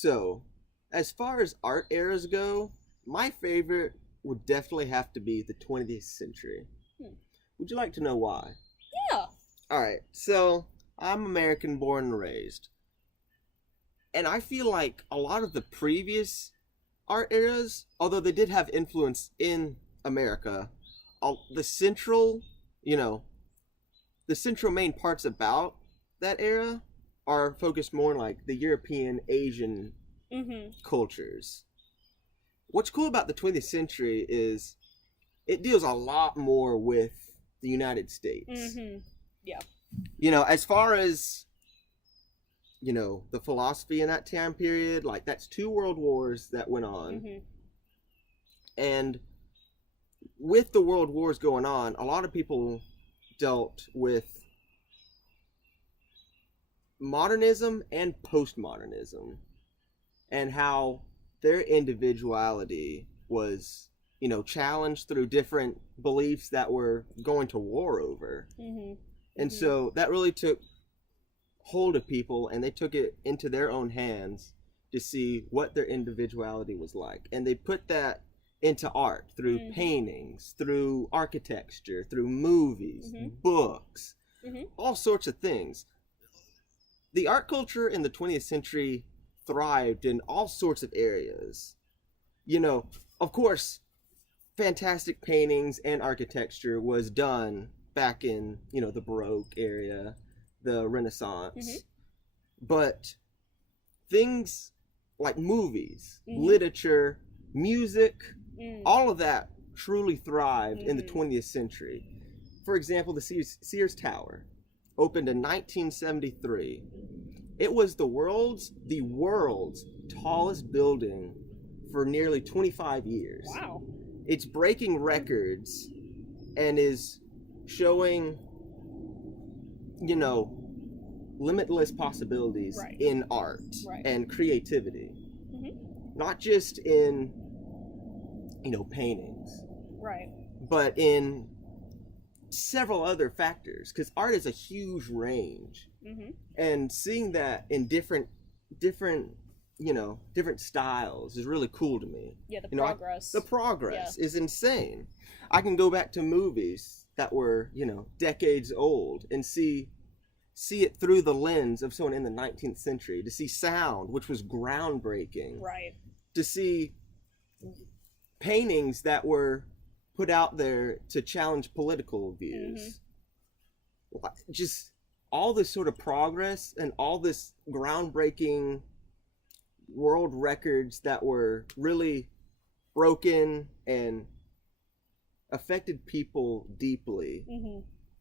So, as far as art eras go, my favorite would definitely have to be the 20th century. Hmm. Would you like to know why? Yeah. All right, so I'm American born and raised. And I feel like a lot of the previous art eras, although they did have influence in America, the central, you know, the central main parts about that era are focused more on like the European, Asian cultures. What's cool about the 20th century is it deals a lot more with the United States. Yeah. As far as the philosophy in that time period, like that's 2 world wars that went on. And with the world wars going on, a lot of people dealt with modernism and postmodernism and how their individuality was challenged through different beliefs that were going to war over. And so that really took hold of people, and they took it into their own hands to see what their individuality was like, and they put that into art through paintings, through architecture, through movies, books, all sorts of things. The art culture in the 20th century thrived in all sorts of areas. Of course, fantastic paintings and architecture was done back in the Baroque area, the Renaissance. But things like movies, literature, music, all of that truly thrived in the 20th century. For example, the Sears Tower opened in 1973. It was the world's tallest building for nearly 25 years. Wow. It's breaking records and is showing limitless possibilities in art and creativity. Not just in paintings, but in several other factors, because art is a huge range. And seeing that in different styles is really cool to me. Yeah, progress. The progress is insane. I can go back to movies that were decades old and see it through the lens of someone in the 19th century, to see sound, which was groundbreaking, to see paintings that were put out there to challenge political views. Just all this sort of progress and all this groundbreaking world records that were really broken and affected people deeply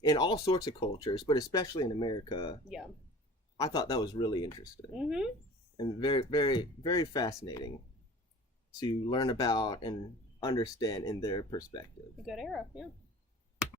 in all sorts of cultures, but especially in America. I thought that was really interesting and very, very, very fascinating to learn about and understand in their perspective. A good era, yeah.